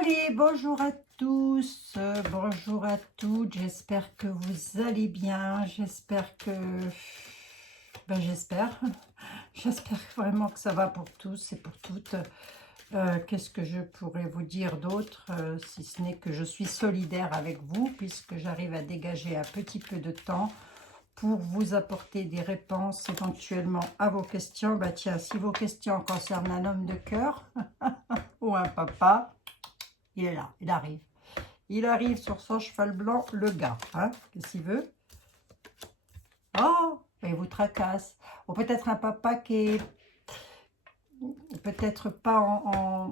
Allez, bonjour à tous, bonjour à toutes, j'espère que vous allez bien, j'espère que... j'espère, j'espère vraiment que ça va pour tous et pour toutes. Qu'est-ce que je pourrais vous dire d'autre, si ce n'est que je suis solidaire avec vous, puisque j'arrive à dégager un petit peu de temps pour vous apporter des réponses éventuellement à vos questions. Bah tiens, si vos questions concernent un homme de cœur ou un papa, il est là, il arrive. Il arrive sur son cheval blanc, le gars. Hein, qu'est-ce qu'il veut? Oh, il vous tracasse. Ou peut-être un papa qui est... Peut-être pas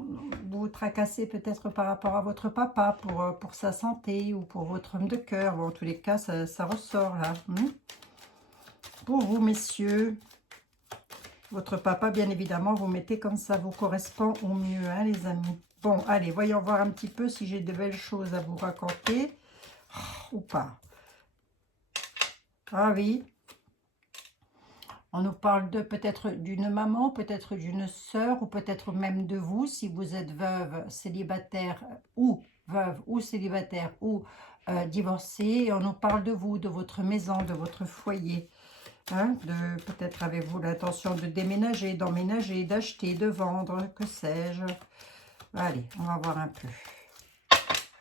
vous tracassez peut-être par rapport à votre papa, pour sa santé ou pour votre homme de cœur. Bon, en tous les cas, ça ressort là. Pour vous, messieurs, votre papa, bien évidemment, vous mettez comme ça vous correspond au mieux, hein, les amis. Bon, allez, voyons voir un petit peu si j'ai de belles choses à vous raconter. Ou pas. Ah oui. On nous parle de peut-être d'une maman, peut-être d'une sœur, ou peut-être même de vous, si vous êtes veuve, célibataire, ou veuve, ou célibataire, ou divorcée. Et on nous parle de vous, de votre maison, de votre foyer. Hein, peut-être avez-vous l'intention de déménager, d'emménager, d'acheter, de vendre, que sais-je. Allez, on va voir un peu.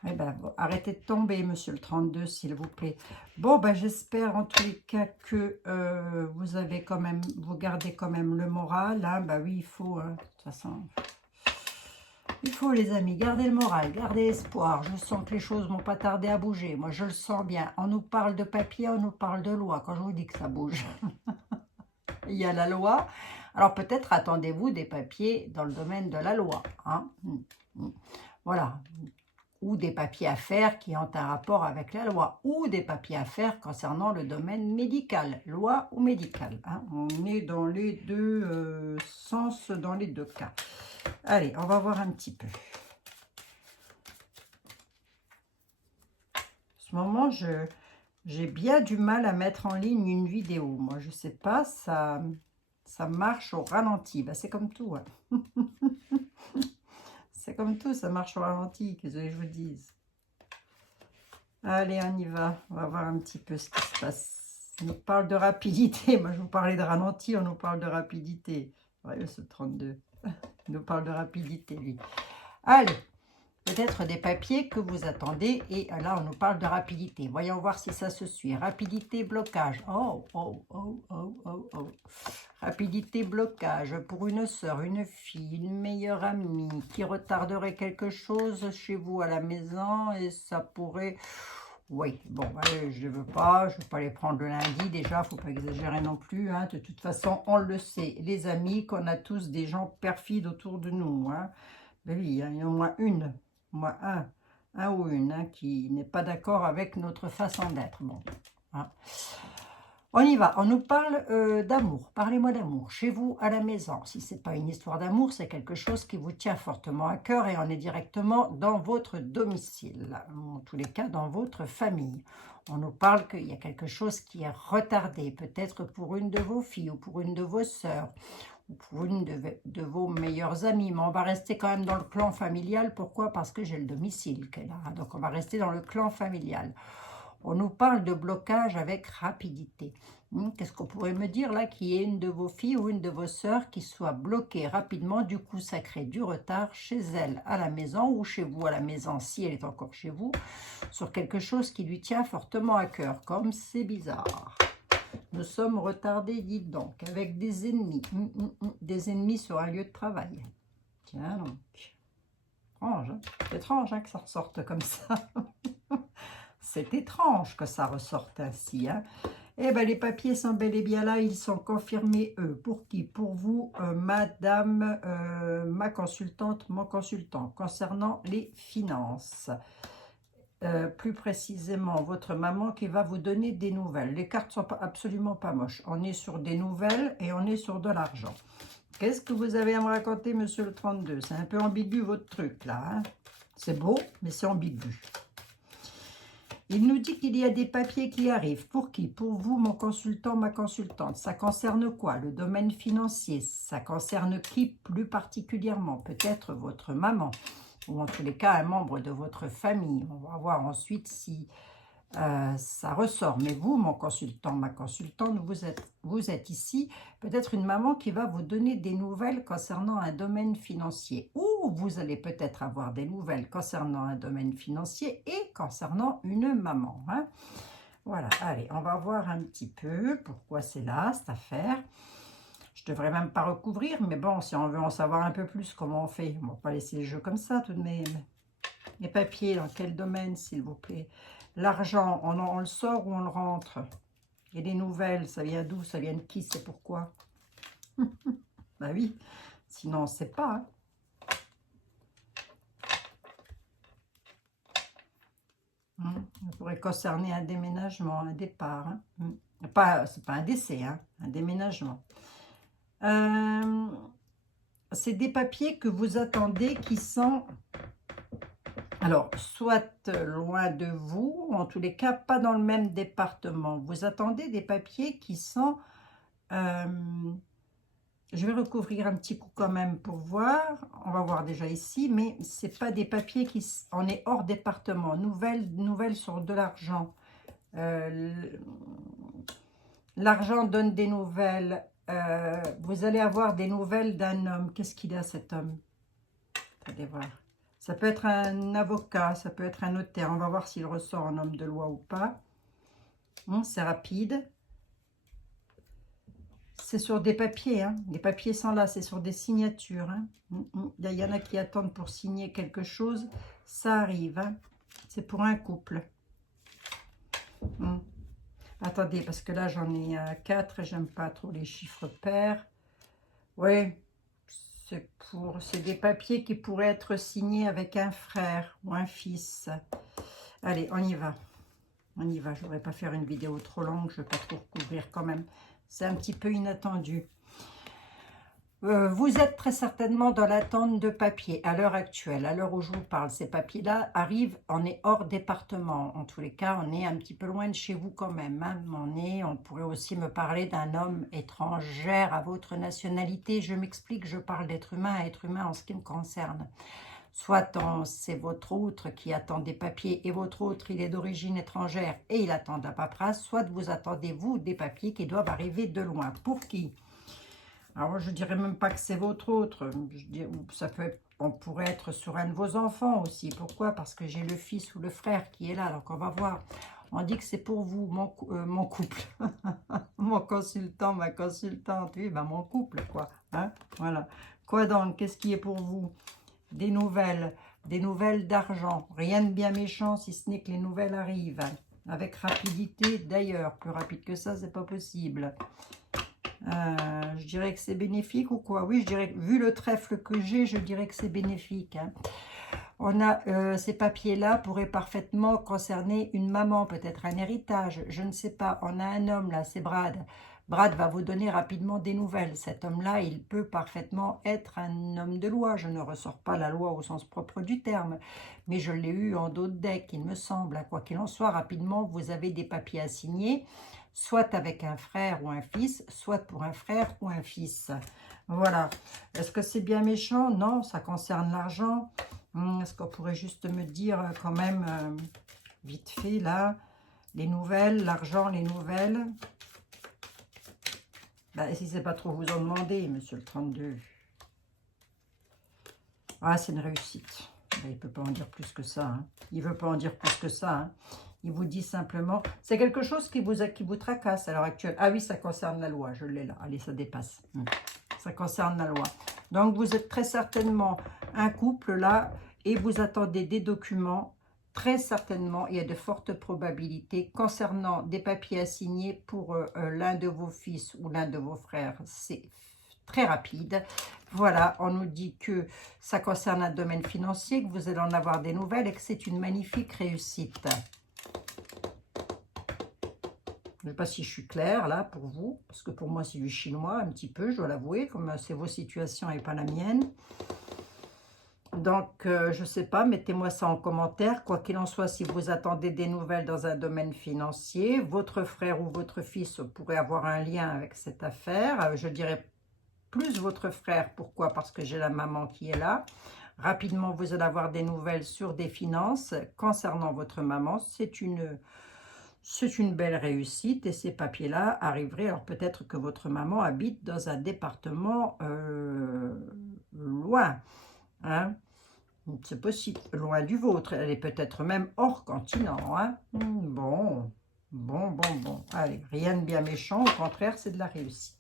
Eh ben, arrêtez de tomber, monsieur le 32, s'il vous plaît. Bon, ben, j'espère en tous les cas que vous avez quand même, vous gardez quand même le moral. Hein. Ben oui, il faut, de toute façon, il faut, les amis, garder le moral, garder espoir. Je sens que les choses vont pas tarder à bouger. Moi, je le sens bien. On nous parle de papier, on nous parle de loi. Quand je vous dis que ça bouge, il y a la loi. Alors, peut-être attendez-vous des papiers dans le domaine de la loi. Hein. Voilà. Ou des papiers à faire qui ont un rapport avec la loi, ou des papiers à faire concernant le domaine médical, loi ou médical. Hein. On est dans les deux sens, dans les deux cas. Allez, on va voir un petit peu. En ce moment, j'ai bien du mal à mettre en ligne une vidéo. Moi, je sais pas, ça marche au ralenti. Ben, c'est comme tout. Hein. C'est comme tout, ça marche au ralenti, qu'est-ce que je vous dise. Allez, on y va. On va voir un petit peu ce qui se passe. On nous parle de rapidité. Moi, je vous parlais de ralenti, on nous parle de rapidité. Ouais, ce 32. Il nous parle de rapidité, lui. Allez, peut-être des papiers que vous attendez. Et là, on nous parle de rapidité. Voyons voir si ça se suit. Rapidité, blocage. Oh, oh, oh, oh, oh, oh. Rapidité, blocage pour une sœur, une fille, une meilleure amie qui retarderait quelque chose chez vous à la maison et ça pourrait... Oui, bon, allez, je ne veux pas les prendre le lundi déjà, il ne faut pas exagérer non plus. Hein. De toute façon, on le sait, les amis, qu'on a tous des gens perfides autour de nous. Hein. Ben oui, hein, il y en a au moins une, au moins un ou une hein, qui n'est pas d'accord avec notre façon d'être. Bon, hein. On y va, on nous parle d'amour. Parlez-moi d'amour, chez vous, à la maison. Si ce n'est pas une histoire d'amour, c'est quelque chose qui vous tient fortement à cœur et on est directement dans votre domicile. En tous les cas, dans votre famille. On nous parle qu'il y a quelque chose qui est retardé, peut-être pour une de vos filles ou pour une de vos sœurs ou pour une de vos meilleures amies. Mais on va rester quand même dans le clan familial. Pourquoi? Parce que j'ai le domicile qui est là. Donc, on va rester dans le clan familial. On nous parle de blocage avec rapidité. Qu'est-ce qu'on pourrait me dire là, qu'il y ait une de vos filles ou une de vos sœurs qui soit bloquée rapidement, du coup ça crée du retard chez elle à la maison ou chez vous à la maison, si elle est encore chez vous, sur quelque chose qui lui tient fortement à cœur, comme c'est bizarre. Nous sommes retardés, dites donc, avec des ennemis. Des ennemis sur un lieu de travail. Tiens donc. Étrange, hein? C'est étrange hein, que ça ressorte comme ça. C'est étrange que ça ressorte ainsi. Hein. Eh bien, les papiers sont bel et bien là. Ils sont confirmés, eux. Pour qui? Pour vous, madame, ma consultante, mon consultant, concernant les finances. Plus précisément, votre maman qui va vous donner des nouvelles. Les cartes sont absolument pas moches. On est sur des nouvelles et on est sur de l'argent. Qu'est-ce que vous avez à me raconter, monsieur le 32? C'est un peu ambigu, votre truc, là. Hein. C'est beau, mais c'est ambigu. Il nous dit qu'il y a des papiers qui arrivent. Pour qui? Pour vous, mon consultant, ma consultante. Ça concerne quoi? Le domaine financier. Ça concerne qui plus particulièrement? Peut-être votre maman. ou en tous les cas un membre de votre famille. On va voir ensuite si ça ressort. Mais vous, mon consultant, ma consultante, vous êtes ici peut-être une maman qui va vous donner des nouvelles concernant un domaine financier. Ou vous allez peut-être avoir des nouvelles concernant un domaine financier et concernant une maman. Hein. Voilà, allez, on va voir un petit peu pourquoi c'est là, cette affaire. Je ne devrais même pas recouvrir, mais bon, si on veut en savoir un peu plus, comment on fait? On ne va pas laisser le jeu comme ça tout de même. Les papiers, dans quel domaine, s'il vous plaît? L'argent, on le sort ou on le rentre? Et les nouvelles, ça vient d'où? Ça vient de qui? C'est pourquoi? Bah oui, sinon on ne sait pas. Hein. Ça pourrait concerner un déménagement, un départ. Hein. C'est pas un décès, hein, un déménagement. C'est des papiers que vous attendez qui sont... Alors, soit loin de vous, ou en tous les cas, pas dans le même département. Vous attendez des papiers qui sont... je vais recouvrir un petit coup quand même pour voir. On va voir déjà ici, mais ce n'est pas des papiers qui... On est hors département. Nouvelles sur de l'argent. L'argent donne des nouvelles. Vous allez avoir des nouvelles d'un homme. Qu'est-ce qu'il a, cet homme? Allez voir. Ça peut être un avocat, ça peut être un notaire. On va voir s'il ressort en homme de loi ou pas. C'est rapide. C'est sur des papiers. Hein. Les papiers sont là, c'est sur des signatures. Hein. Il y en a qui attendent pour signer quelque chose. Ça arrive. Hein. C'est pour un couple. Attendez, parce que là, j'en ai 4 et j'aime pas trop les chiffres pairs. Oui. C'est des papiers qui pourraient être signés avec un frère ou un fils. Allez, on y va. On y va. Je ne voudrais pas faire une vidéo trop longue. Je ne vais pas trop recouvrir quand même. C'est un petit peu inattendu. Vous êtes très certainement dans l'attente de papiers à l'heure actuelle. À l'heure où je vous parle, ces papiers-là arrivent. On est hors département. En tous les cas, on est un petit peu loin de chez vous quand même. Hein. On pourrait aussi me parler d'un homme étranger à votre nationalité. Je m'explique, je parle d'être humain à être humain en ce qui me concerne. Soit c'est votre autre qui attend des papiers et votre autre, il est d'origine étrangère et il attend de la paperasse. Soit vous attendez, vous, des papiers qui doivent arriver de loin. Pour qui? Alors, je ne dirais même pas que c'est votre autre. On pourrait être sur un de vos enfants aussi. Pourquoi? Parce que j'ai le fils ou le frère qui est là. Donc, on va voir. On dit que c'est pour vous, mon couple. Mon consultant, ma consultante. Oui, ben mon couple, quoi. Hein? Voilà. Quoi donc? Qu'est-ce qui est pour vous? Des nouvelles d'argent. Rien de bien méchant, si ce n'est que les nouvelles arrivent. Avec rapidité, d'ailleurs. Plus rapide que ça, c'est pas possible. Je dirais que c'est bénéfique ou quoi? Oui, je dirais, vu le trèfle que j'ai, je dirais que c'est bénéfique. Hein. On a ces papiers-là pourraient parfaitement concerner une maman, peut-être un héritage, je ne sais pas. On a un homme là, c'est Brad. Brad va vous donner rapidement des nouvelles. Cet homme-là, il peut parfaitement être un homme de loi. Je ne ressors pas la loi au sens propre du terme, mais je l'ai eu en dos de deck, il me semble. Quoi qu'il en soit, rapidement, vous avez des papiers à signer, soit avec un frère ou un fils, soit pour un frère ou un fils. Voilà. Est-ce que c'est bien méchant? Non, ça concerne l'argent. Est-ce qu'on pourrait juste me dire quand même, vite fait, là, les nouvelles, l'argent, les nouvelles? Ben, si c'est pas trop vous en demander, monsieur le 32. Ah, c'est une réussite. Ben, il ne peut pas en dire plus que ça. Hein. Il ne veut pas en dire plus que ça. Hein. Il vous dit simplement... C'est quelque chose qui vous tracasse à l'heure actuelle. Ah oui, ça concerne la loi. Je l'ai là. Allez, ça dépasse. Ça concerne la loi. Donc, vous êtes très certainement un couple là et vous attendez des documents. Très certainement, il y a de fortes probabilités concernant des papiers à signer pour l'un de vos fils ou l'un de vos frères. C'est très rapide. Voilà, on nous dit que ça concerne un domaine financier, que vous allez en avoir des nouvelles et que c'est une magnifique réussite. Je ne sais pas si je suis claire là pour vous, parce que pour moi c'est du chinois un petit peu, je dois l'avouer, comme c'est vos situations et pas la mienne. Donc, je ne sais pas, mettez-moi ça en commentaire. Quoi qu'il en soit, si vous attendez des nouvelles dans un domaine financier, votre frère ou votre fils pourrait avoir un lien avec cette affaire. Je dirais plus votre frère. Pourquoi? Parce que j'ai la maman qui est là. Rapidement, vous allez avoir des nouvelles sur des finances concernant votre maman. C'est une belle réussite et ces papiers-là arriveraient. Alors peut-être que votre maman habite dans un département loin, hein? C'est possible, loin du vôtre. Elle est peut-être même hors continent, hein? Bon, bon. Allez, rien de bien méchant, au contraire, c'est de la réussite.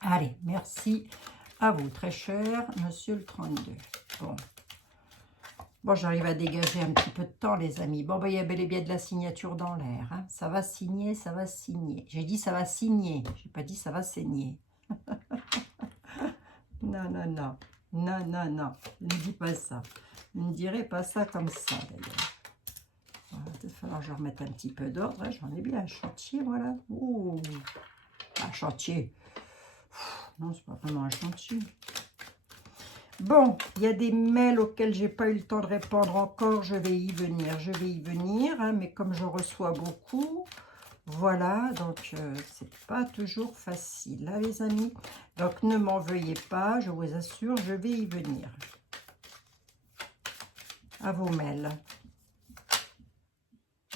Allez, merci à vous, très cher monsieur le 32. Bon, j'arrive à dégager un petit peu de temps, les amis. Bon, il y a bel et bien de la signature dans l'air, hein. Ça va signer, ça va signer. J'ai dit ça va signer, j'ai pas dit ça va saigner. Non. Ne dis pas ça. Ne dirais pas ça comme ça, d'ailleurs. Il va falloir que je remette un petit peu d'ordre. Hein. J'en ai bien un chantier, voilà. Oh, un chantier. Non, c'est pas vraiment un chantier. Bon, il y a des mails auxquels j'ai pas eu le temps de répondre encore. Je vais y venir. Hein, mais comme je reçois beaucoup, voilà. Donc, c'est pas toujours facile, là, les amis. Donc, ne m'en veuillez pas. Je vous assure, je vais y venir. À vos mails.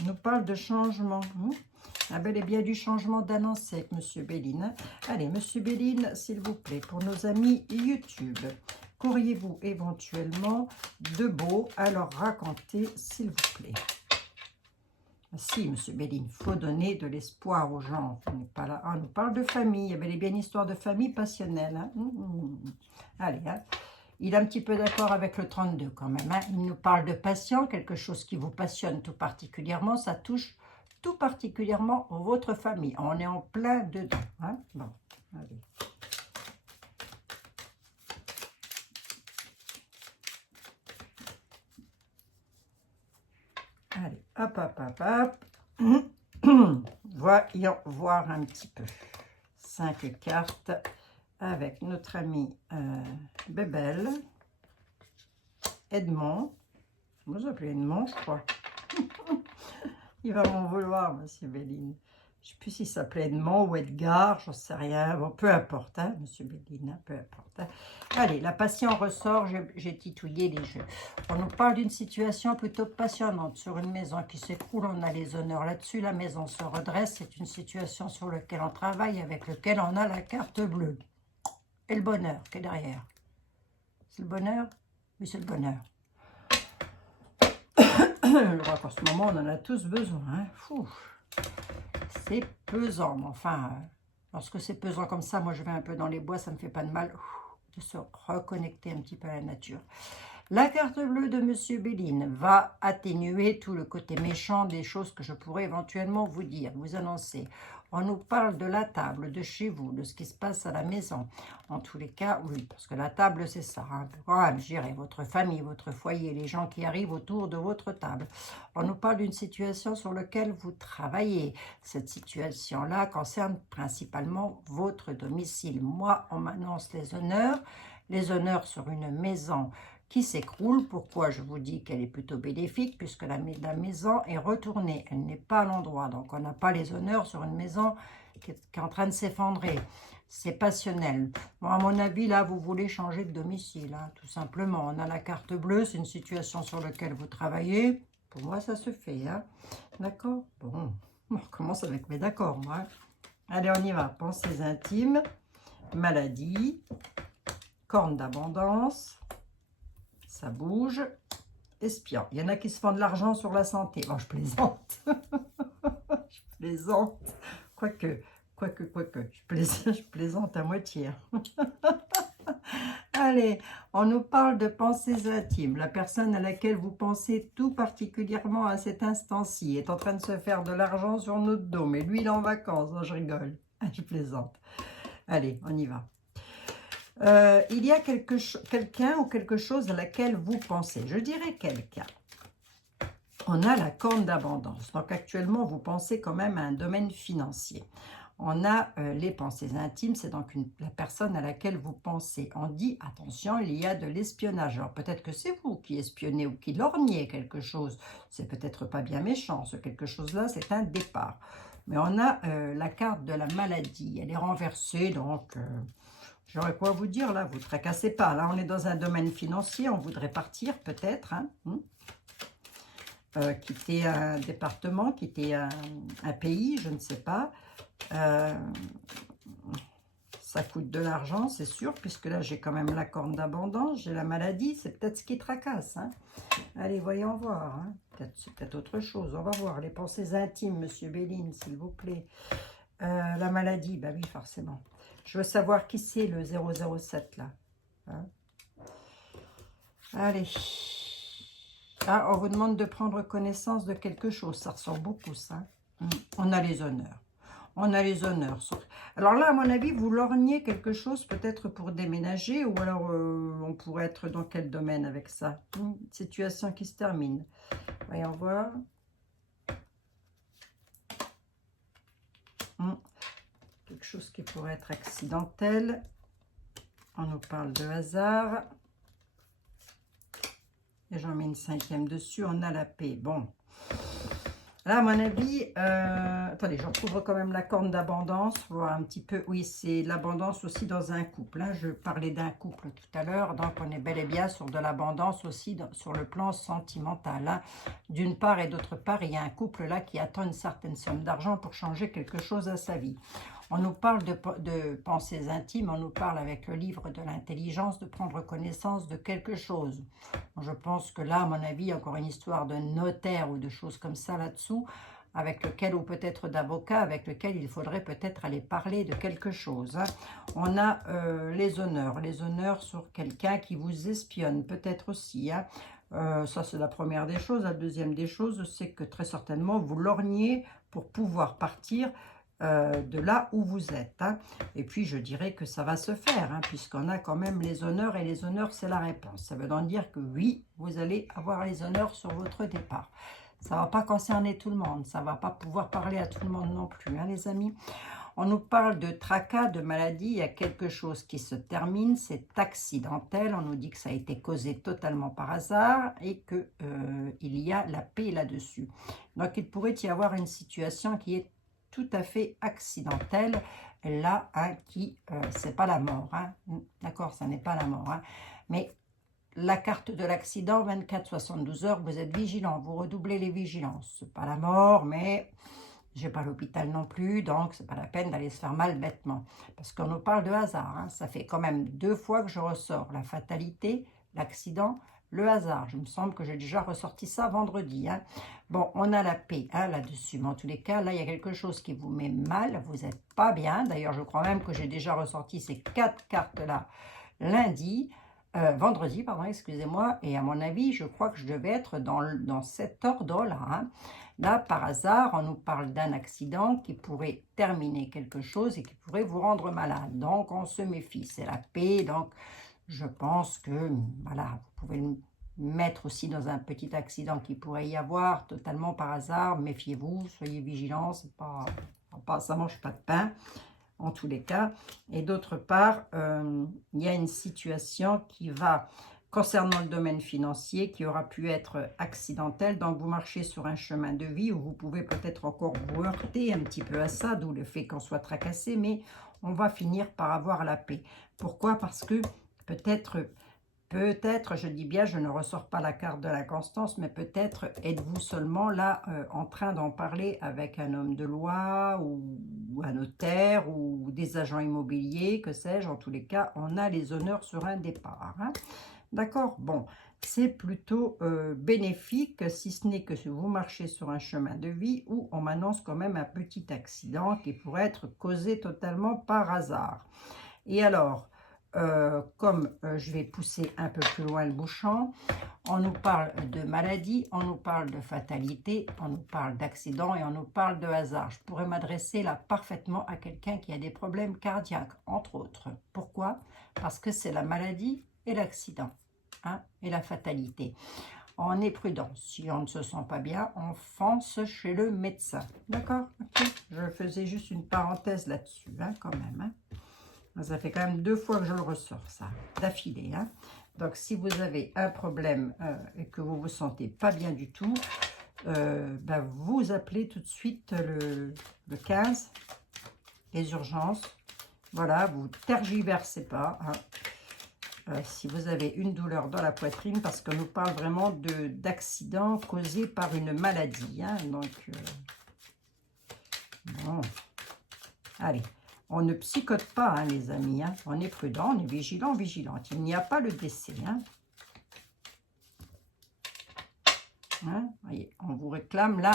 On nous parle de changement. Ah, bel et bien du changement d'annoncer avec M. Béline. Allez, M. Béline, s'il vous plaît, pour nos amis YouTube, qu'auriez-vous éventuellement de beau à leur raconter, s'il vous plaît? Si, M. Béline, il faut donner de l'espoir aux gens. On n'est pas là. Ah, on nous parle de famille. Il y a bel et bien une histoire de famille passionnelle. Hein. Allez, hein. Il est un petit peu d'accord avec le 32 quand même. Hein. Il nous parle de passion, quelque chose qui vous passionne tout particulièrement. Ça touche tout particulièrement votre famille. On est en plein dedans. Hein. Bon, allez. Allez, hop. Voyons voir un petit peu. 5 cartes avec notre ami Bébel. Edmond. Vous appelez Edmond, je crois. Il va m'en vouloir, monsieur Béline. Je ne sais plus s'il s'appelait Edmond ou Edgar, j'en sais rien. Bon, peu importe, hein, monsieur Béline, hein, peu importe. Hein. Allez, la passion ressort, j'ai titouillé les jeux. On nous parle d'une situation plutôt passionnante sur une maison qui s'écroule. On a les honneurs là-dessus, la maison se redresse. C'est une situation sur laquelle on travaille, avec laquelle on a la carte bleue. Et le bonheur qui est derrière. C'est le bonheur? Oui, c'est le bonheur. En ce moment, on en a tous besoin. Hein. C'est pesant, mais enfin, lorsque c'est pesant comme ça, moi je vais un peu dans les bois, ça ne me fait pas de mal de se reconnecter un petit peu à la nature. La carte bleue de M. Béline va atténuer tout le côté méchant des choses que je pourrais éventuellement vous dire, vous annoncer. On nous parle de la table, de chez vous, de ce qui se passe à la maison. En tous les cas, oui, parce que la table, c'est ça. Hein. Quand même, je dirais, votre famille, votre foyer, les gens qui arrivent autour de votre table. On nous parle d'une situation sur laquelle vous travaillez. Cette situation-là concerne principalement votre domicile. Moi, on m'annonce les honneurs sur une maison qui s'écroule. Pourquoi je vous dis qu'elle est plutôt bénéfique? Puisque la maison est retournée, elle n'est pas à l'endroit. Donc on n'a pas les honneurs sur une maison qui est en train de s'effondrer. C'est passionnel. Bon, à mon avis, là, vous voulez changer de domicile, hein, tout simplement. On a la carte bleue, c'est une situation sur laquelle vous travaillez. Pour moi, ça se fait. Hein. D'accord? Bon, on recommence avec mes d'accord, moi. Allez, on y va. Pensées intimes, maladie, corne d'abondance. Ça bouge. Espion. Il y en a qui se font de l'argent sur la santé. Bon, je plaisante. Je plaisante. Quoique. Je plaisante à moitié. Allez, on nous parle de pensées intimes. La personne à laquelle vous pensez tout particulièrement à cet instant-ci est en train de se faire de l'argent sur notre dos. Mais lui, il est en vacances. Oh, je rigole. Je plaisante. Allez, on y va. Il y a quelqu'un ou quelque chose à laquelle vous pensez. Je dirais quelqu'un. On a la corne d'abondance. Donc actuellement, vous pensez quand même à un domaine financier. On a les pensées intimes, c'est donc la personne à laquelle vous pensez. On dit, attention, il y a de l'espionnage. Alors peut-être que c'est vous qui espionnez ou qui lorgnez quelque chose. C'est peut-être pas bien méchant. Ce quelque chose-là, c'est un départ. Mais on a la carte de la maladie. Elle est renversée, donc... J'aurais quoi vous dire là, vous ne tracassez pas. Là, on est dans un domaine financier, on voudrait partir peut-être. Hein, quitter un département, quitter un pays, je ne sais pas. Ça coûte de l'argent, c'est sûr, puisque là, j'ai quand même la corne d'abondance, j'ai la maladie, c'est peut-être ce qui tracasse. Hein. Allez, voyons voir. Hein. C'est peut-être autre chose, on va voir. Les pensées intimes, Monsieur Béline, s'il vous plaît. La maladie, bah oui, forcément. Je veux savoir qui c'est le 007, là. Hein. Allez. Ah, on vous demande de prendre connaissance de quelque chose. Ça ressort beaucoup, ça. On a les honneurs. On a les honneurs. Alors là, à mon avis, vous lorgnez quelque chose peut-être pour déménager ou alors on pourrait être dans quel domaine avec ça? Situation qui se termine. Voyons voir. Quelque chose qui pourrait être accidentel. On nous parle de hasard. Et j'en mets une 5e dessus. On a la paix. Bon. Là, à mon avis, attendez, j'en recouvre quand même la corne d'abondance, voir un petit peu. Oui, c'est l'abondance aussi dans un couple. Hein. Je parlais d'un couple tout à l'heure, donc on est bel et bien sur de l'abondance aussi sur le plan sentimental. Hein. D'une part et d'autre part, il y a un couple là qui attend une certaine somme d'argent pour changer quelque chose à sa vie. On nous parle de pensées intimes, on nous parle avec le livre de l'intelligence de prendre connaissance de quelque chose. Je pense que là, à mon avis, il y a encore une histoire de notaire ou de choses comme ça là-dessous, avec lequel, ou peut-être d'avocat, avec lequel il faudrait peut-être aller parler de quelque chose. Hein. On a les honneurs sur quelqu'un qui vous espionne, peut-être aussi. Hein. Ça, c'est la première des choses. La deuxième des choses, c'est que très certainement, vous lorgnez pour pouvoir partir de là où vous êtes. Hein. Et puis, je dirais que ça va se faire, hein, puisqu'on a quand même les honneurs, et les honneurs, c'est la réponse. Ça veut donc dire que oui, vous allez avoir les honneurs sur votre départ. Ça ne va pas concerner tout le monde, ça ne va pas pouvoir parler à tout le monde non plus, hein, les amis. On nous parle de tracas, de maladie, il y a quelque chose qui se termine, c'est accidentel, on nous dit que ça a été causé totalement par hasard et qu'il y a la paix là-dessus. Donc, il pourrait y avoir une situation qui est tout à fait accidentelle, là, hein, qui, c'est pas la mort, hein, d'accord, ça n'est pas la mort, hein, mais la carte de l'accident, 24-72 heures, vous êtes vigilant, vous redoublez les vigilances, c'est pas la mort, mais j'ai pas l'hôpital non plus, donc c'est pas la peine d'aller se faire mal bêtement, parce qu'on nous parle de hasard, hein, ça fait quand même 2 fois que je ressors la fatalité, l'accident, le hasard. Je me semble que j'ai déjà ressorti ça vendredi. Hein. Bon, on a la paix hein, là-dessus. Mais en tous les cas, là, il y a quelque chose qui vous met mal. Vous n'êtes pas bien. D'ailleurs, je crois même que j'ai déjà ressorti ces 4 cartes-là vendredi, pardon, excusez-moi. Et à mon avis, je crois que je devais être dans cet ordre-là. Hein. Là, par hasard, on nous parle d'un accident qui pourrait terminer quelque chose et qui pourrait vous rendre malade. Donc, on se méfie. C'est la paix, donc... Je pense que, voilà, vous pouvez le mettre aussi dans un petit accident qui pourrait y avoir, totalement par hasard. Méfiez-vous, soyez vigilants, ça ne mange pas de pain, en tous les cas. Et d'autre part, il y a une situation qui va, concernant le domaine financier, qui aura pu être accidentelle. Donc, vous marchez sur un chemin de vie où vous pouvez peut-être encore vous heurter un petit peu à ça, d'où le fait qu'on soit tracassé, mais on va finir par avoir la paix. Pourquoi? Parce que peut-être, je dis bien, je ne ressors pas la carte de l'inconstance, mais peut-être êtes-vous seulement là en train d'en parler avec un homme de loi ou un notaire ou des agents immobiliers, que sais-je. En tous les cas, on a les honneurs sur un départ. Hein. D'accord? Bon, c'est plutôt bénéfique, si ce n'est que si vous marchez sur un chemin de vie où on m'annonce quand même un petit accident qui pourrait être causé totalement par hasard. Et alors... comme je vais pousser un peu plus loin le bouchon, on nous parle de maladie, on nous parle de fatalité, on nous parle d'accident et on nous parle de hasard. Je pourrais m'adresser là parfaitement à quelqu'un qui a des problèmes cardiaques, entre autres. Pourquoi? Parce que c'est la maladie et l'accident, hein, et la fatalité. On est prudent. Si on ne se sent pas bien, on fonce chez le médecin. D'accord? Okay. Je faisais juste une parenthèse là-dessus, hein, quand même, hein. Ça fait quand même 2 fois que je le ressors, ça, d'affilée. Hein. Donc, si vous avez un problème et que vous ne vous sentez pas bien du tout, ben, vous appelez tout de suite le 15, les urgences, Voilà, vous tergiversez pas. Hein. Si vous avez une douleur dans la poitrine, parce qu'on nous parle vraiment d'accident causé par une maladie. Hein, donc, bon. Allez, on ne psychote pas, hein, les amis. Hein. On est prudent, on est vigilant, vigilante. Il n'y a pas le décès. Hein. Hein, voyez, on vous réclame la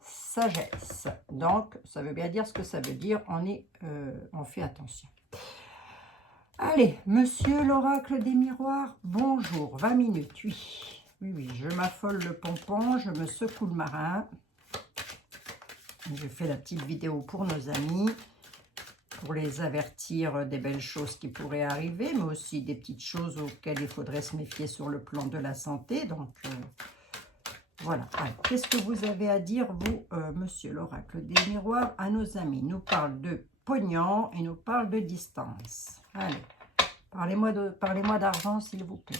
sagesse. Donc, ça veut bien dire ce que ça veut dire. On fait attention. Allez, monsieur l'oracle des miroirs, bonjour, 20 minutes, oui. Oui, je m'affole le pompon, je me secoue le marin. Je fais la petite vidéo pour nos amis, pour les avertir des belles choses qui pourraient arriver, mais aussi des petites choses auxquelles il faudrait se méfier sur le plan de la santé. Donc, voilà. Qu'est-ce que vous avez à dire, vous, monsieur l'oracle des miroirs, à nos amis? Il nous parle de pognon et nous parle de distance. Allez, parlez-moi d'argent, s'il vous plaît.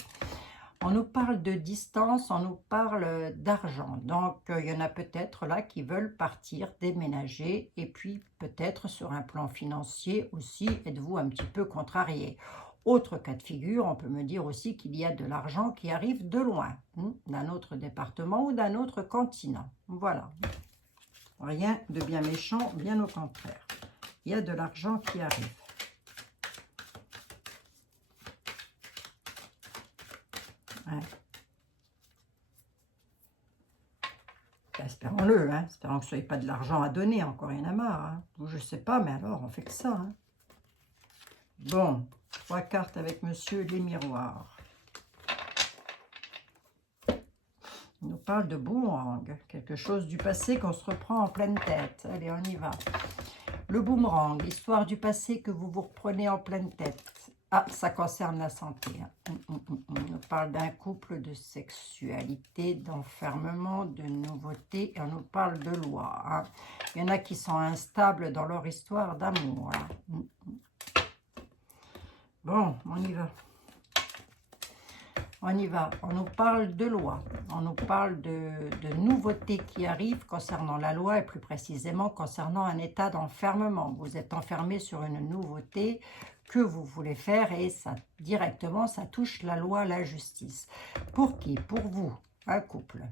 On nous parle de distance, on nous parle d'argent. Donc, il y en a peut-être là qui veulent partir, déménager. Et puis, peut-être sur un plan financier aussi, êtes-vous un petit peu contrarié. Autre cas de figure, on peut me dire aussi qu'il y a de l'argent qui arrive de loin, d'un autre département ou d'un autre continent. Voilà. Rien de bien méchant, bien au contraire. Il y a de l'argent qui arrive. Ouais. Espérons-le, hein. Espérons que ce ne soit pas de l'argent à donner, encore rien à marre. Hein. Je ne sais pas, mais alors on fait que ça. Hein. Bon, 3 cartes avec monsieur les miroirs. Il nous parle de boomerang, quelque chose du passé qu'on se reprend en pleine tête. Allez, on y va. Le boomerang, l'histoire du passé que vous vous reprenez en pleine tête. Ah, ça concerne la santé. Hein. On nous parle d'un couple, de sexualité, d'enfermement, de nouveauté. Et on nous parle de loi. Hein. Il y en a qui sont instables dans leur histoire d'amour. Hein. Bon, on y va. On y va. On nous parle de loi. On nous parle de nouveautés qui arrivent concernant la loi et plus précisément concernant un état d'enfermement. Vous êtes enfermé sur une nouveauté que vous voulez faire et ça directement, ça touche la loi, la justice. Pour qui? Pour vous, un couple.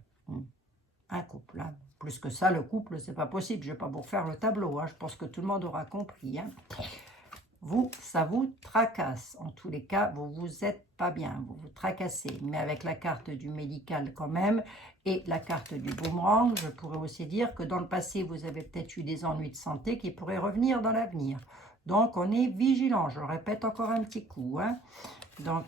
Un couple. Hein. Plus que ça, le couple, c'est pas possible. Je ne vais pas vous refaire le tableau. Hein. Je pense que tout le monde aura compris. Hein. Vous, ça vous tracasse. En tous les cas, vous êtes pas bien. Vous vous tracassez. Mais avec la carte du médical quand même et la carte du boomerang, je pourrais aussi dire que dans le passé, vous avez peut-être eu des ennuis de santé qui pourraient revenir dans l'avenir. Donc, on est vigilant. Je le répète encore un petit coup. Hein. Donc,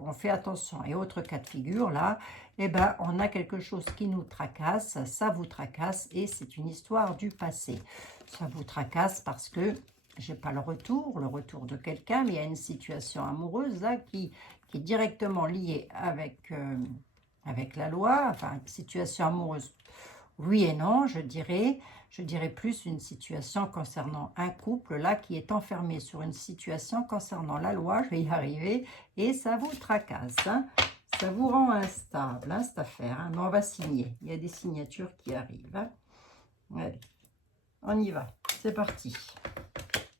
on fait attention. Et autre cas de figure, là, eh ben, on a quelque chose qui nous tracasse. Ça vous tracasse et c'est une histoire du passé. Ça vous tracasse parce que je n'ai pas le retour de quelqu'un, mais il y a une situation amoureuse là qui est directement liée avec la loi. Enfin, une situation amoureuse, oui et non, je dirais plus une situation concernant un couple là qui est enfermé sur une situation concernant la loi, je vais y arriver, et ça vous tracasse, hein. Ça vous rend instable, hein, cette affaire, hein. Mais on va signer, il y a des signatures qui arrivent, hein. Allez, on y va, c'est parti.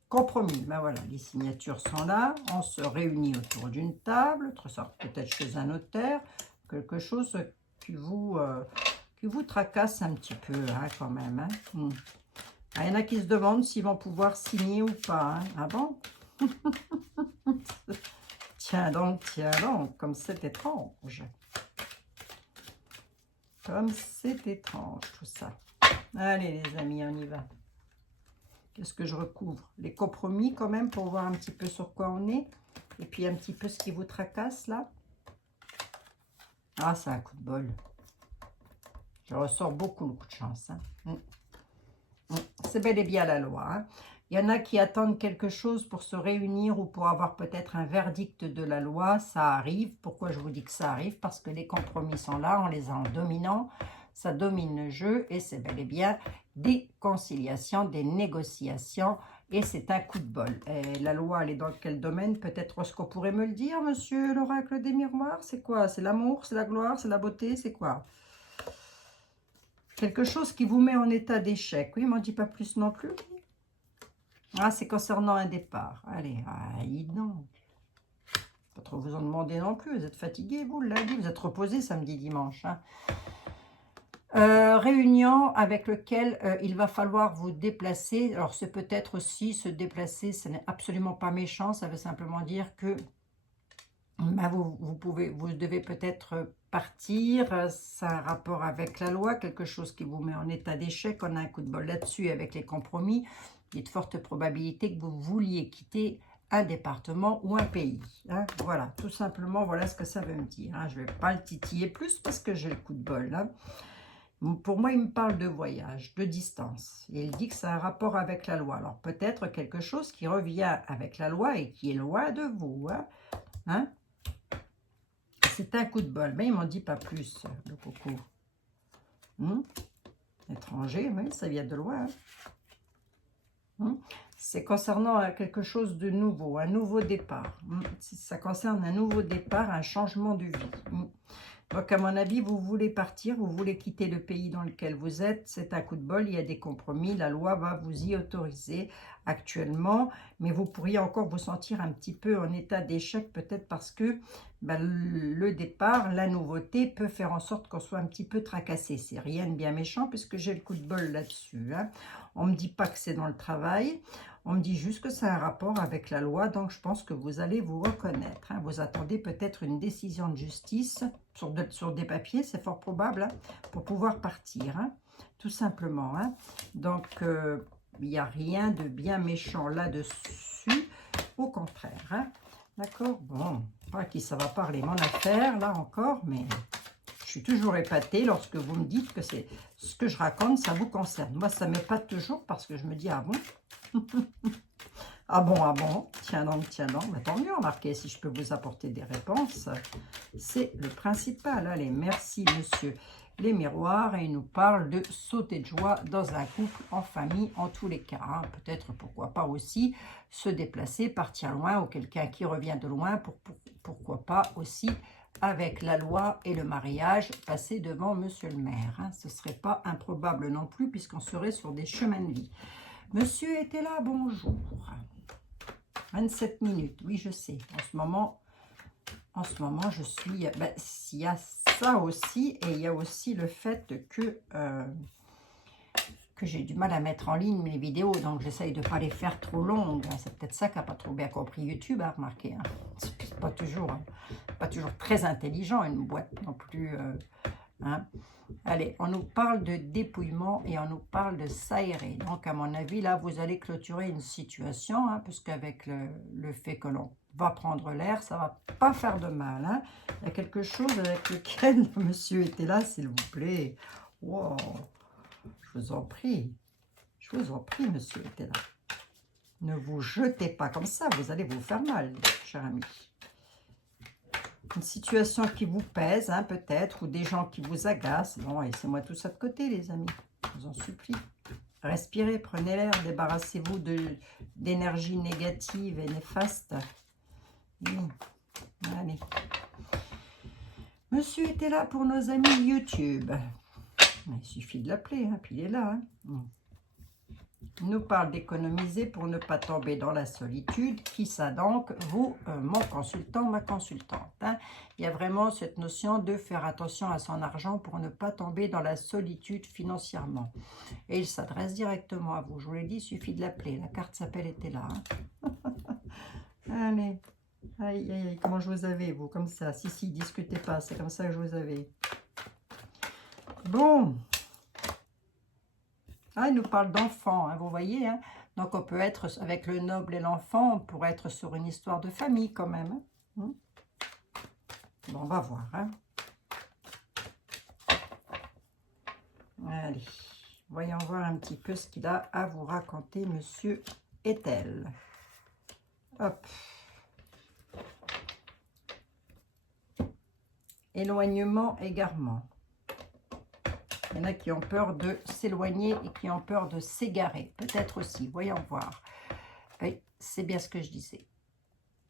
Compromis, ben voilà, les signatures sont là, on se réunit autour d'une table, peut-être chez un notaire, quelque chose qui vous tracasse un petit peu, hein, quand même. Hein. Ah, il y en a qui se demandent s'ils vont pouvoir signer ou pas. Hein. Ah bon? Tiens donc, comme c'est étrange. Comme c'est étrange tout ça. Allez les amis, on y va. Qu'est-ce que je recouvre? Les compromis quand même pour voir un petit peu sur quoi on est. Et puis un petit peu ce qui vous tracasse là. Ah, c'est un coup de bol. Je ressors beaucoup de chance. Hein. C'est bel et bien la loi. Hein. Il y en a qui attendent quelque chose pour se réunir ou pour avoir peut-être un verdict de la loi. Ça arrive. Pourquoi je vous dis que ça arrive? Parce que les compromis sont là, on les a en dominant. Ça domine le jeu et c'est bel et bien des conciliations, des négociations. Et c'est un coup de bol. Et la loi, elle est dans quel domaine? Peut-être est-ce qu'on pourrait me le dire, monsieur l'oracle des miroirs? C'est quoi? C'est l'amour? C'est la gloire? C'est la beauté? C'est quoi? Quelque chose qui vous met en état d'échec. Oui, il m'en dit pas plus non plus. Ah, c'est concernant un départ. Allez, dis donc. Pas trop vous en demander non plus. Vous êtes fatigué, vous, lundi. Vous êtes reposé samedi, dimanche. Hein. Réunion avec lequel il va falloir vous déplacer. Alors, c'est peut-être aussi se déplacer. Ce n'est absolument pas méchant. Ça veut simplement dire que bah, vous devez peut-être partir. C'est un rapport avec la loi, quelque chose qui vous met en état d'échec. On a un coup de bol là-dessus avec les compromis. Il y a de fortes probabilités que vous vouliez quitter un département ou un pays. Hein. Voilà, tout simplement, voilà ce que ça veut me dire. Hein. Je ne vais pas le titiller plus parce que j'ai le coup de bol. Hein. Pour moi, il me parle de voyage, de distance. Et il dit que c'est un rapport avec la loi. Alors peut-être quelque chose qui revient avec la loi et qui est loin de vous. Hein. Hein? C'est un coup de bol. Mais ils m'en dit pas plus, le coco. Étranger, oui, ça vient de loin. C'est concernant quelque chose de nouveau, un nouveau départ. Ça concerne un nouveau départ, un changement de vie. Donc, à mon avis, vous voulez partir, vous voulez quitter le pays dans lequel vous êtes. C'est un coup de bol, il y a des compromis. La loi va vous y autoriser actuellement. Mais vous pourriez encore vous sentir un petit peu en état d'échec, peut-être parce que le départ, la nouveauté peut faire en sorte qu'on soit un petit peu tracassé. C'est rien de bien méchant puisque j'ai le coup de bol là-dessus. Hein. On ne me dit pas que c'est dans le travail. On me dit juste que c'est un rapport avec la loi, donc je pense que vous allez vous reconnaître. Hein. Vous attendez peut-être une décision de justice sur des papiers, c'est fort probable, hein, pour pouvoir partir, hein, tout simplement. Hein. Donc, il n'y a rien de bien méchant là-dessus, au contraire. Hein. D'accord? Bon, pas à qui ça va parler mon affaire, là encore, mais je suis toujours épatée lorsque vous me dites que c'est ce que je raconte, ça vous concerne. Moi, ça m'épate toujours parce que je me dis, ah bon? Ah bon, tiens donc, bah, tant mieux, remarquez, si je peux vous apporter des réponses, c'est le principal. Allez, merci monsieur les miroirs, et il nous parle de sauter de joie dans un couple, en famille, en tous les cas. Hein. Peut-être, pourquoi pas aussi, se déplacer, partir loin, ou quelqu'un qui revient de loin, pourquoi pas aussi, avec la loi et le mariage, passer devant monsieur le maire. Hein. Ce ne serait pas improbable non plus, puisqu'on serait sur des chemins de vie. Monsieur était là, bonjour. 27 minutes, oui, je sais. En ce moment, je suis... il y a ça aussi, et il y a aussi le fait que j'ai du mal à mettre en ligne mes vidéos, donc j'essaye de ne pas les faire trop longues. C'est peut-être ça qu'a pas trop bien compris YouTube, à remarquer. Hein. C'est pas toujours très intelligent, une boîte non plus... Hein. Allez, on nous parle de dépouillement et on nous parle de s'aérer. Donc, à mon avis, là, vous allez clôturer une situation, hein, parce qu'avec le fait que l'on va prendre l'air, ça va pas faire de mal. Hein. Il y a quelque chose avec lequel monsieur était là, s'il vous plaît. Wow. Je vous en prie, monsieur était là. Ne vous jetez pas comme ça, vous allez vous faire mal, cher ami. Une situation qui vous pèse, hein, peut-être, ou des gens qui vous agacent. Bon, laissez-moi tout ça de côté, les amis. Je vous en supplie. Respirez, prenez l'air, débarrassez-vous d'énergie négative et néfaste. Oui. Allez. Monsieur était là pour nos amis YouTube. Il suffit de l'appeler, hein, puis il est là. Hein. Il nous parle d'économiser pour ne pas tomber dans la solitude. Qui ça donc? Vous, mon consultant, ma consultante. Hein. Il y a vraiment cette notion de faire attention à son argent pour ne pas tomber dans la solitude financièrement. Et il s'adresse directement à vous. Je vous l'ai dit, il suffit de l'appeler. La carte s'appelle était là. Hein. Allez. Aïe, aïe, aïe, comment je vous avais, vous, comme ça. Si, discutez pas, c'est comme ça que je vous avais. Bon. Ah, il nous parle d'enfants, hein, vous voyez. Hein. Donc, on peut être, avec le noble et l'enfant, on pourrait être sur une histoire de famille quand même. Hein. Bon, on va voir. Hein. Allez, voyons voir un petit peu ce qu'il a à vous raconter, monsieur Ethel. Hop. Éloignement, égarement. Il y en a qui ont peur de s'éloigner et qui ont peur de s'égarer. Peut-être aussi, voyons voir. Oui, c'est bien ce que je disais.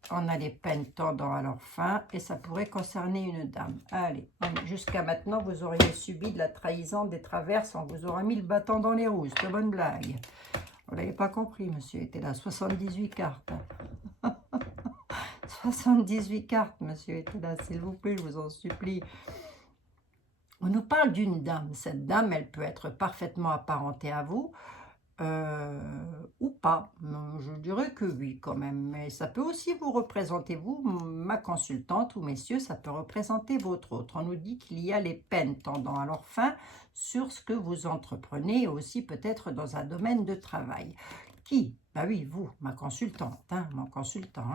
On a les peines tendant à leur fin et ça pourrait concerner une dame. Allez, jusqu'à maintenant, vous auriez subi de la trahison, des traverses. On vous aura mis le bâton dans les roues. C'est une bonne blague. Vous l'avez pas compris, monsieur était là. 78 cartes. 78 cartes, monsieur était là. S'il vous plaît, je vous en supplie. On nous parle d'une dame. Cette dame, elle peut être parfaitement apparentée à vous. Ou pas. Je dirais que oui quand même, mais ça peut aussi vous représenter, vous, ma consultante, ou messieurs, ça peut représenter votre autre. On nous dit qu'il y a les peines tendant à leur fin sur ce que vous entreprenez, aussi peut-être dans un domaine de travail. Qui? Bah oui, vous, ma consultante, mon consultant,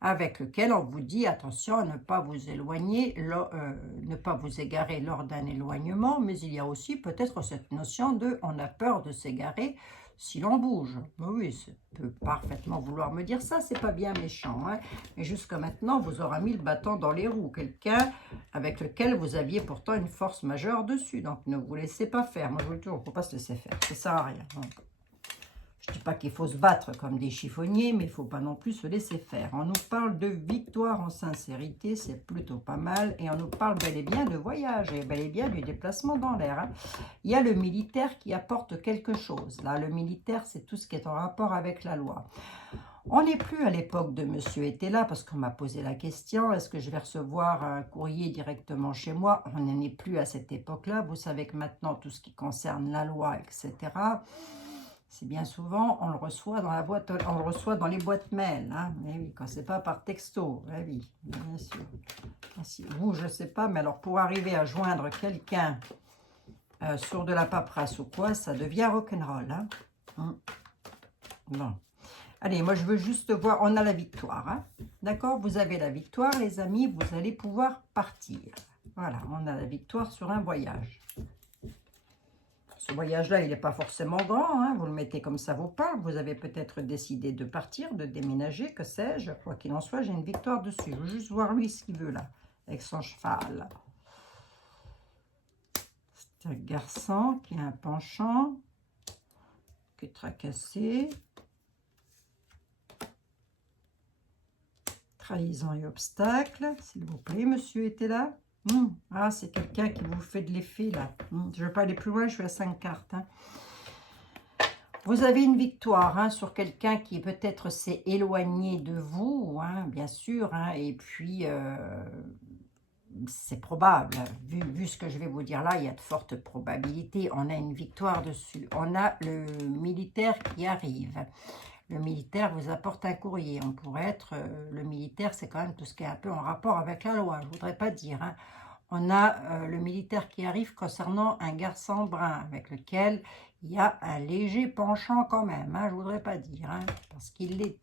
avec lequel on vous dit attention à ne pas vous éloigner, ne pas vous égarer lors d'un éloignement, mais il y a aussi peut-être cette notion de on a peur de s'égarer si l'on bouge. Oui, ça peut parfaitement vouloir me dire ça, c'est pas bien méchant. Mais jusqu'à maintenant, vous aurez mis le bâton dans les roues. Quelqu'un avec lequel vous aviez pourtant une force majeure dessus. Donc ne vous laissez pas faire. Moi je vous dis toujours, il ne faut pas se laisser faire. Ça sert à rien. Je ne dis pas qu'il faut se battre comme des chiffonniers, mais il ne faut pas non plus se laisser faire. On nous parle de victoire en sincérité, c'est plutôt pas mal. Et on nous parle bel et bien de voyage, et bel et bien du déplacement dans l'air. Il y a le militaire qui apporte quelque chose. Là, le militaire, c'est tout ce qui est en rapport avec la loi. On n'est plus à l'époque de Monsieur était là, parce qu'on m'a posé la question, est-ce que je vais recevoir un courrier directement chez moi? On n'en est plus à cette époque-là. Vous savez que maintenant, tout ce qui concerne la loi, etc., c'est bien souvent, on le reçoit dans la boîte, on le reçoit dans les boîtes mail, mais oui, quand c'est pas par texto, oui, bien sûr. Vous, je sais pas, mais alors pour arriver à joindre quelqu'un sur de la paperasse ou quoi, ça devient rock'n'roll, Bon, allez, moi je veux juste voir, on a la victoire, d'accord? Vous avez la victoire, les amis, vous allez pouvoir partir. Voilà, on a la victoire sur un voyage. Ce voyage-là, il n'est pas forcément grand, vous le mettez comme ça vous parle. Vous avez peut-être décidé de partir, de déménager, que sais-je. Quoi qu'il en soit, j'ai une victoire dessus. Je veux juste voir lui ce qu'il veut là, avec son cheval. C'est un garçon qui a un penchant, qui est tracassé. Trahison et obstacle. S'il vous plaît, monsieur était là. Ah, c'est quelqu'un qui vous fait de l'effet, là. Je ne vais pas aller plus loin, je suis à 5 cartes. Vous avez une victoire sur quelqu'un qui peut-être s'est éloigné de vous, bien sûr. Et puis, c'est probable. Vu ce que je vais vous dire là, il y a de fortes probabilités. On a une victoire dessus. On a le militaire qui arrive. Le militaire vous apporte un courrier. On pourrait être... le militaire, c'est quand même tout ce qui est un peu en rapport avec la loi. Je ne voudrais pas dire. On a le militaire qui arrive concernant un garçon brun avec lequel il y a un léger penchant quand même. Je ne voudrais pas dire. Parce qu'il l'est.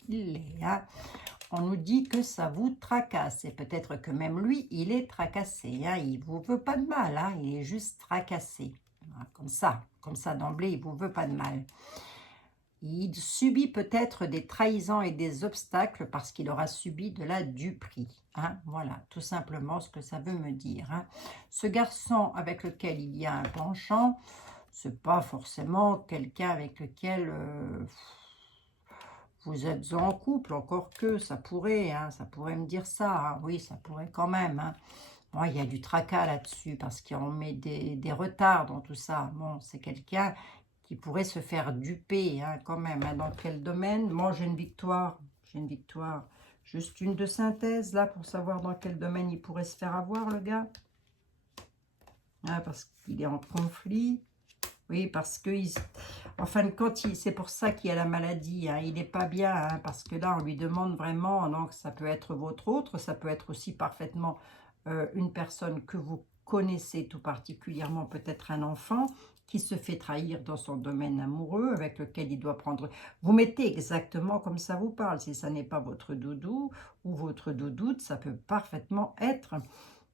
On nous dit que ça vous tracasse. Et peut-être que même lui, il est tracassé. Il ne vous veut pas de mal. Il est juste tracassé. Comme ça d'emblée, il ne vous veut pas de mal. Il subit peut-être des trahisons et des obstacles parce qu'il aura subi de la duperie. Voilà, tout simplement ce que ça veut me dire. Ce garçon avec lequel il y a un penchant, c'est pas forcément quelqu'un avec lequel vous êtes en couple, encore que ça pourrait me dire ça. Oui, ça pourrait quand même. Bon, il y a du tracas là-dessus parce qu'on met des retards dans tout ça. Bon, c'est quelqu'un qui pourrait se faire duper quand même. Dans quel domaine? Moi, j'ai une victoire. Juste une de synthèse, là, pour savoir dans quel domaine il pourrait se faire avoir, le gars. Parce qu'il est en conflit. Oui, parce que, en fin de compte, c'est pour ça qu'il y a la maladie. Il n'est pas bien, parce que là, on lui demande vraiment, donc ça peut être votre autre, ça peut être aussi parfaitement une personne que vous connaissez tout particulièrement, peut-être un enfant, qui se fait trahir dans son domaine amoureux, avec lequel il doit prendre... Vous mettez exactement comme ça vous parle. Si ça n'est pas votre doudou ou votre doudoute, ça peut parfaitement être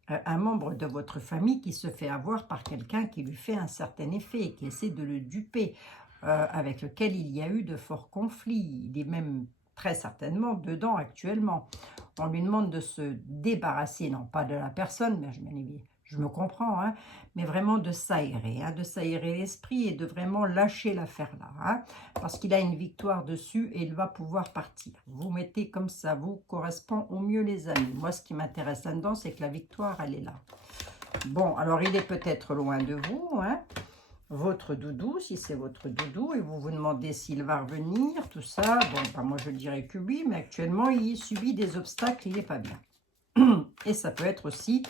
un membre de votre famille qui se fait avoir par quelqu'un qui lui fait un certain effet et qui essaie de le duper, avec lequel il y a eu de forts conflits. Il est même très certainement dedans actuellement. On lui demande de se débarrasser, non pas de la personne, mais je me comprends, mais vraiment de s'aérer l'esprit et de vraiment lâcher l'affaire là, parce qu'il a une victoire dessus et il va pouvoir partir. Vous mettez comme ça, vous correspond au mieux les amis. Moi, ce qui m'intéresse là-dedans, c'est que la victoire, elle est là. Bon, alors il est peut-être loin de vous, votre doudou, si c'est votre doudou, et vous vous demandez s'il va revenir, tout ça. Bon, bah, moi je dirais que oui, mais actuellement il subit des obstacles, il n'est pas bien. Et ça peut être aussi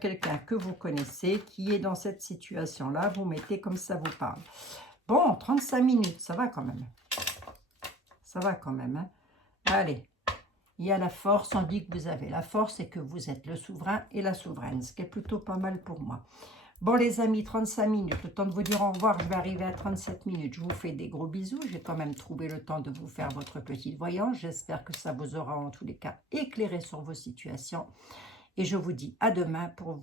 quelqu'un que vous connaissez qui est dans cette situation-là. Vous mettez comme ça vous parle. Bon, 35 minutes, ça va quand même. Ça va quand même. Hein. Allez, il y a la force, on dit que vous avez la force et que vous êtes le souverain et la souveraine, ce qui est plutôt pas mal pour moi. Bon les amis, 35 minutes, le temps de vous dire au revoir, je vais arriver à 37 minutes. Je vous fais des gros bisous, j'ai quand même trouvé le temps de vous faire votre petite voyance. J'espère que ça vous aura en tous les cas éclairé sur vos situations. Et je vous dis à demain pour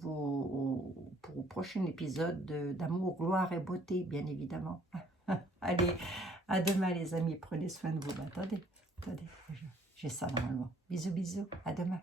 le prochain épisode d'Amour, Gloire et Beauté, bien évidemment. Allez, à demain les amis, prenez soin de vous. Attendez, j'ai ça normalement. Bisous, bisous, à demain.